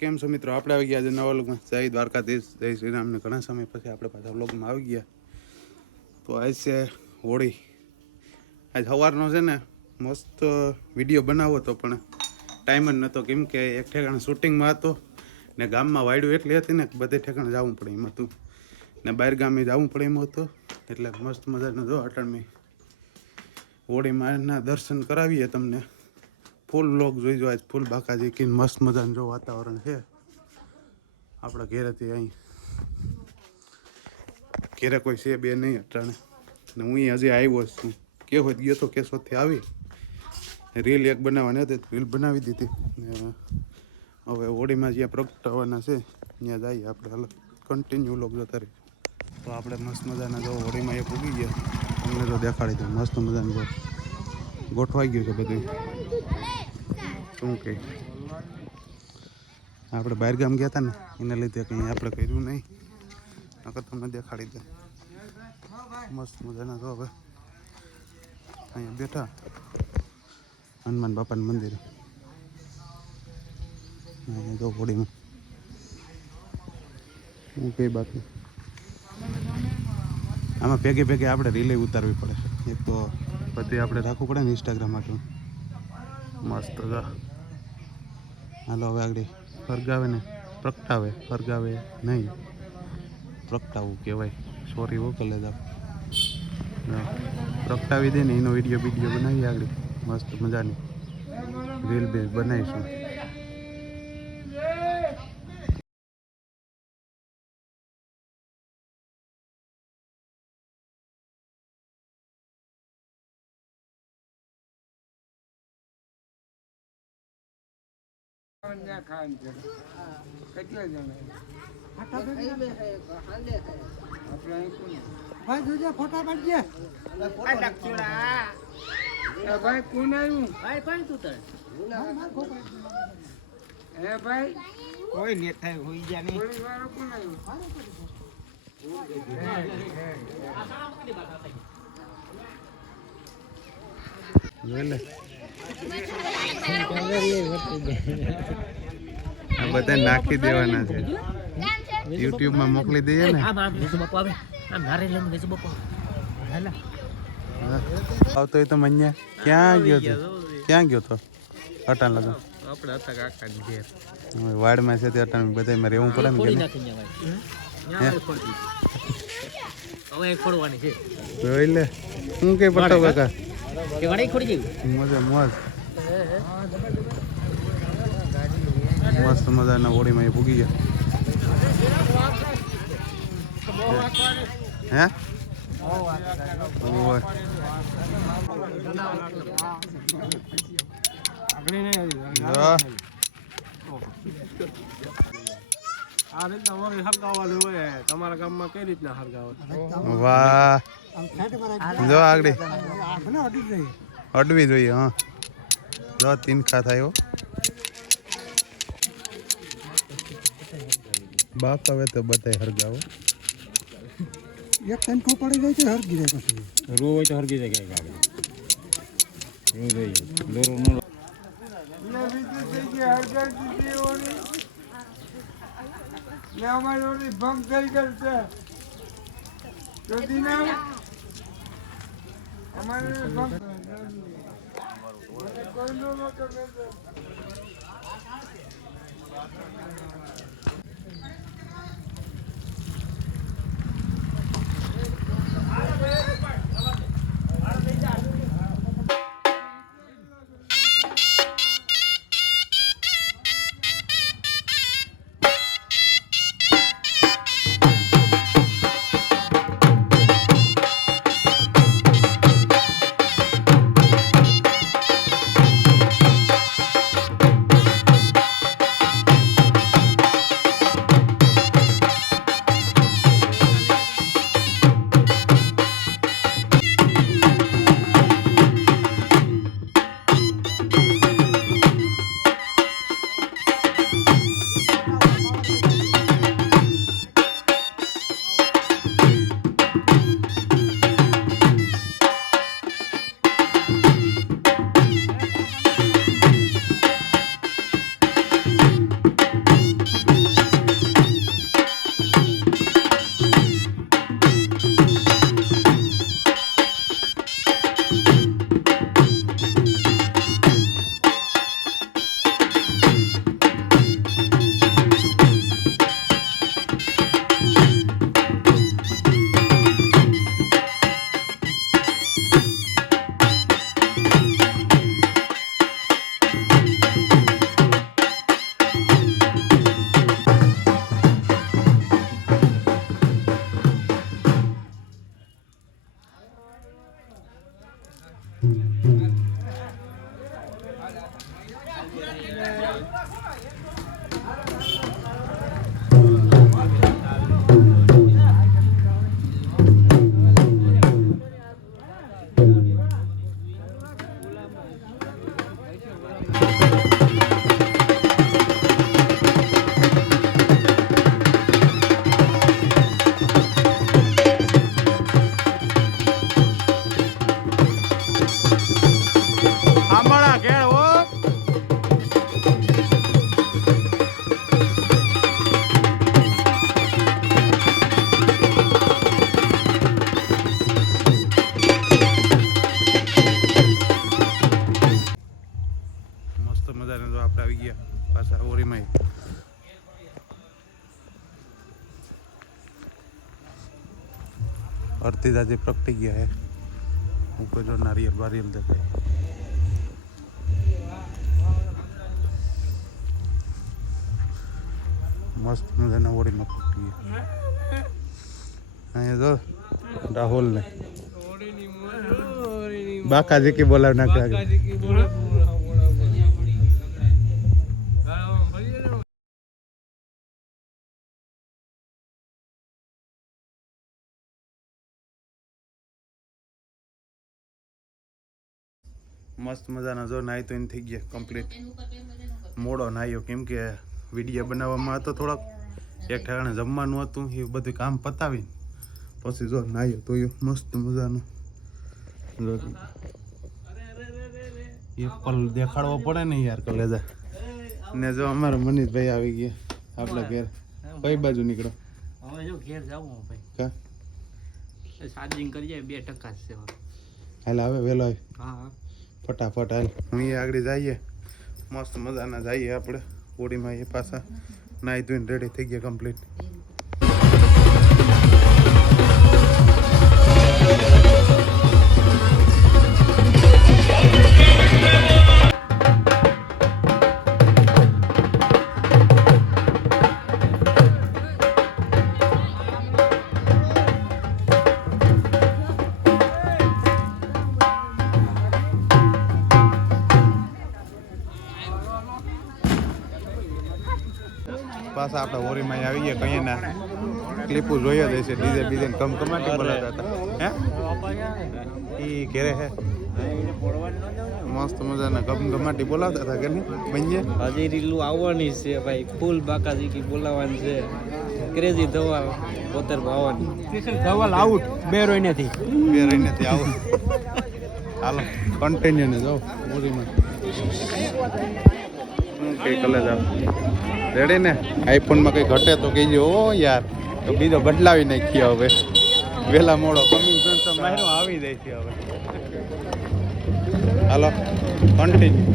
કેમ છો મિત્રો? આપણે આવી ગયા આજે નવા વ્લોગમાં. જય દ્વારકાધીશ, જય શ્રી રામને. ઘણા સમય પછી આપણે પાછા વ્લોગમાં આવી ગયા. તો આજ છે હોળી. આજ સવારનો છે ને મસ્ત વિડીયો બનાવો હતો, પણ ટાઈમ જ નહોતો, કેમ કે એક ઠેકાણે શૂટિંગમાં હતો ને ગામમાં વાયડું એટલી હતી ને બધે ઠેકાણે જવું પડે એમ હતું ને બહાર ગામે જવું પડે એમ હતું. એટલે મસ્ત મજાનો જો અટાણમાં હોળી માના દર્શન કરાવીએ તમને. ફૂલ વ્લોગ જોઈજો. આજ ફૂલ બાકાજી કે મસ્ત મજાનું જો વાતાવરણ છે આપણા ઘેરેથી. અહીં ઘેરે કોઈ છે બે નહીં અટાણે ને હું હજી આવ્યો છું. કેવો ગયો તો કેશોદથી આવી રીલ એક બનાવવાની હતી, રીલ બનાવી દીધી ને હવે હોળીમાં જ્યાં પ્રગટાવવાના છે ત્યાં જઈએ આપણે. હાલ કન્ટિન્યુ વ્લોગ જતા રહીએ. તો આપણે મસ્ત મજાના જો હોળીમાં એક ઉગી ગયા, તમને તો દેખાડી દઉં. મસ્ત મજાનું જો ગોઠવાઈ ગયું છે બધું. શું કહે, આપણે બહાર ગામ ગયા હતા ને એના લીધે કંઈ આપણે કર્યું નહીં, નકર તમને દેખાડી દે. મસ્ત મજાના તો હવે અહીંયા બેઠા હનુમાન બાપાનું મંદિર. અહીંયા તો હોળીમાં હું કઈ બાકી આમાં ભેગે ભેગે આપણે રીલે ઉતારવી પડે. એક તો બધી આપણે રાખવું પડે ને ઇન્સ્ટાગ્રામ માટે. મસ્ત હાલો હવે આગળ ફરગાવે ને પ્રગટાવે. ફરગાવે નહીં, પ્રગટાવવું કહેવાય. સોરી હો કલે પ્રગટાવી દે ને એનો વિડીયો બનાવીએ આગળ. મસ્ત મજાની રીલ બેલ બનાવીશું. ફોટા પાડજે ભાઈ. કોણ આવ્યું ભાઈ? ભાઈ તું તાર હે ભાઈ કોઈ ને થાય હોઈ ગયા નહીં. કોઈ વાળો કોણ આવ્યું? બધા નાખી દેવાના છે, યુટ્યુબમાં મોકલી દઈએ ને. આવતો હોય તો મન્યા ક્યાં ગયો તો? ક્યાં ગયો તો? અટાણ લગન આપણે હતા કાકાની ઘેર. વાડમાં છે તે અટાણ બધામાં રહેવું પડે ને. જોઈ લે શું કે પટો કાકા મજા મોજ. મસ્ત મજાના હોળીમાં એ પૂગી ગયા. હે તમારા ગામમાં કઈ રીતના હરગાવ? વાહ જો આગળ અડવી જોઈએ. હા જો તીનખા થાય હો બાપ. હવે તો બધાય હરગાવો. એક તનખો પડી જાય તો હરગી જાય. પછી રૂ હોય તો હરગી જાય. કઈ ભંગ થઈ ગયું છે. અમારે આપણે આવી ગયા પાછા ઓરીમાં. અડધી દાદી પ્રગટી ગયા હે. ઉપર જો નારિયેલ બારિયેલ દેખાય. મસ્ત મજાના ઓરીમાં પ્રગટી ગયા. અહીંયા જો રાહુલ ને બાકાજી કી બોલાવ નાખ્યા. મસ્ત મજાના જો નાહી તો થઈ ગયા કમ્પ્લીટ. મોડો નાહ્યો કેમ કે વિડીયો બનાવવામાં હતો થોડોક, એક ઠેકાણે જમવાનું હતું, એ બધું કામ પતાવી પછી જો નાહ્યો તો મસ્ત મજાનો. એ પલ દેખાડવો પડે ને યાર કલેજા. ને જો અમારા મનીષભાઈ આવી ગયા આપણા ઘેર. કઈ બાજુ નીકળો? હવે જો ઘેર જાવું ભાઈ. કા ચાર્જિંગ કરી જાય 2% છે. હાલ આવે વેલો આવે. હા ફટાફટ હાલ. હું આગળ જઈએ મસ્ત મજાના જઈએ આપણે હોળીમાં. એ પાછા નાહી ધોઈને રેડી થઈ ગયા કમ્પ્લીટ. પાછા આપણે હોરીમાં આવી ગયા. કઈ ના ક્લિપો જોઈ જ હશે. ડીજે બીજે કમાટી બોલાતા હતા. હે એ ઘેરે હે મસ્ત મજાના કમાટી બોલાવતા હતા કે નહીં બંજે? હજી રીલું આવવાની છે ભાઈ. ફૂલ બાકાજી કી બોલાવવાની છે. ક્રેઝી ધવલ પોતર ભાવવાની. ધવલ આઉટ બે રોઈનેથી આવું. હાલો કન્ટિન્યુ ને જાઓ હોરીમાં. કઈ કલર જાવ રેડી ને? આઈફોનમાં કઈ ઘટે તો કહીજો યાર. તો બીજો બદલાવી નાખ્યો હવે. વહેલા મોડો કમિંગ તો મારો આવી જાય છે હવે. હાલો કન્ટિન્યુ.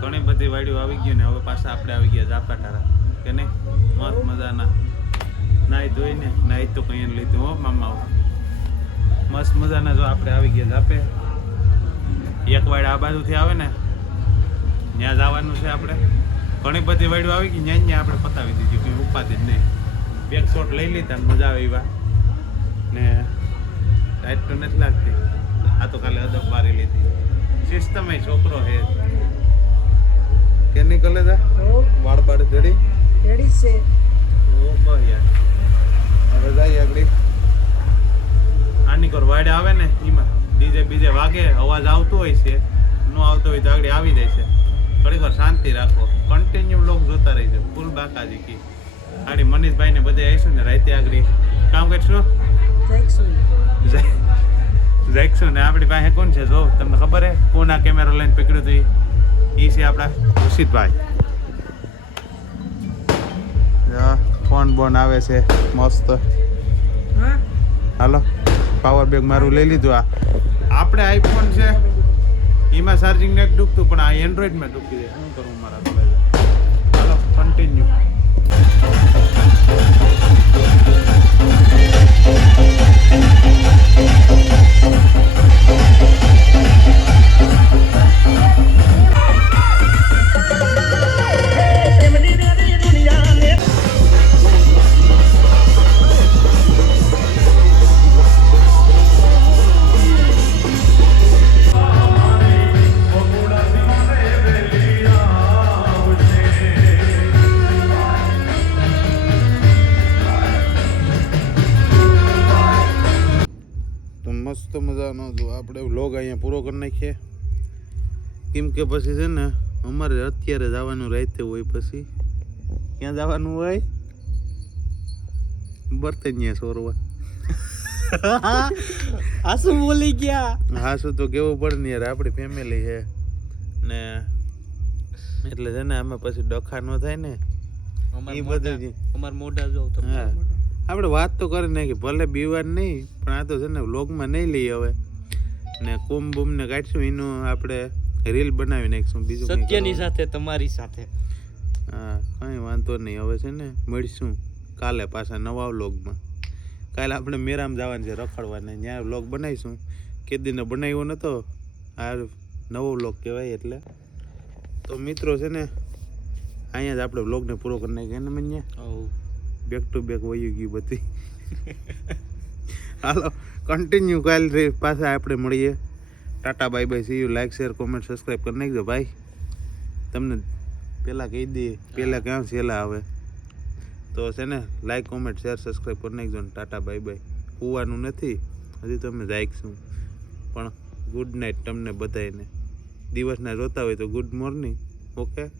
ઘણી બધી વાડીઓ આવી ગઈ ને હવે પાછા આપણે આવી ગયા ઝાપાટારા કે નહીં? મસ્ત મજાના નાહી ધોઈને. નાહી તો કઈ લીધું હો મામા. મસ્ત મજાના જો આપણે આવી ગયા ઝાપે. એક વાડ આ બાજુથી આવે ને ત્યાં જવાનું છે આપણે. ઘણી બધી વાડીઓ આવી ગઈ ત્યાં આપણે પતાવી દીધી. કંઈ ઉપાધિ જ નહીં. બેક શોટ લઈ લીધા મજા આવે એવા ને. ટાઈટ તો નથી લાગતી. આ તો ખાલી અદબ મારી લીધી. સિસ્ટમ એ છોકરો હે કે નીકળે જા વાળ બાળ જડી રેડી છે. ઓ બસ યાર હવે જાય આગળ. આની કોર વાડે આવે ને એમાં ડીજે બીજે વાગે અવાજ આવતો હોય છે. નો આવતો હોય તો આગળ આવી જાય છે. થોડીક વાર શાંતિ રાખો. કન્ટિન્યુ લોક જોતા રહીજો. ફૂલ બાકાજી કી આડી મનીષભાઈ ને બધે આવીશું ને રાતે આગળ કામ કરશું. જાઈશું ને આપણી પાસે કોણ છે જો તમને ખબર હે? કોણ આ કેમેરો લઈને પકડ્યું હતું? એ છે આપણા ઋષિતભાઈ. ફોન બોન આવે છે મસ્ત. હાલો પાવર બેગ મારું લઈ લીધું. આ આપણે આઈફોન છે એમાં ચાર્જિંગ નથી ડૂબતું પણ આ એન્ડ્રોઈડમાં ડૂબી જાય. શું કરું મારા કોલેજ? હાલો કન્ટિન્યુ. તો આપણે વ્લોગ અહીંયા પૂરો કરી નાખીએ કેમ કે પછી છે ને અમારે અત્યારે જવાનું રાતે હોય પછી ક્યાં જવાનું હોય બર્તનિયા સોરવા આ શું બોલી ગયા હા શું તો કેવું પડે ને યાર આપણી ફેમિલી છે ને એટલે છે ને અમે પછી ડખા ન થાય ને એ બધું અમાર મોઢા જોવ તો હા આપણે વાત તો કરી નાખી ભલે બીવાર નહીં પણ આ તો છે ને વ્લોગમાં નહીં લઈએ હવે ને કુંભ બુમ ને કાઢશું એનું આપણે રીલ બનાવી નાખીશું બીજું કંઈ સત્યની કરવાનું. સાથે તમારી સાથે હા કંઈ વાંધો નહીં હવે છે ને મળીશું કાલે પાછા નવા વ્લોગમાં કાલે આપણે મેરામ જવાનું છે રખડવાને ત્યાં વ્લોગ બનાવીશું કેદીને બનાવ્યો નતો આ નવો વ્લોગ કહેવાય એટલે તો મિત્રો છે ને અહીંયા જ આપણે વ્લોગને પૂરો કરી નાખીએ ને મને બેક ટુ બેક વહી ગયું બધી હાલો કન્ટિન્યુ કાલે પાછા આપણે મળીએ Tata bye bye see you like share comment subscribe કરી નાખજો ભાઈ તમને પહેલાં કહી દઈએ પહેલાં ક્યાં છેલ્લા આવે તો છે ને લાઈક કોમેન્ટ શેર સબસ્ક્રાઈબ કરી નાખજો ને ટાટા બાય બાય હોવાનું નથી હજી તો અમે જાગશું પણ ગુડ નાઇટ તમને બધાને દિવસના જોતા હોય તો ગુડ મોર્નિંગ ઓકે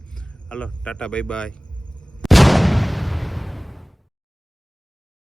હાલો ટાટા બાય બાય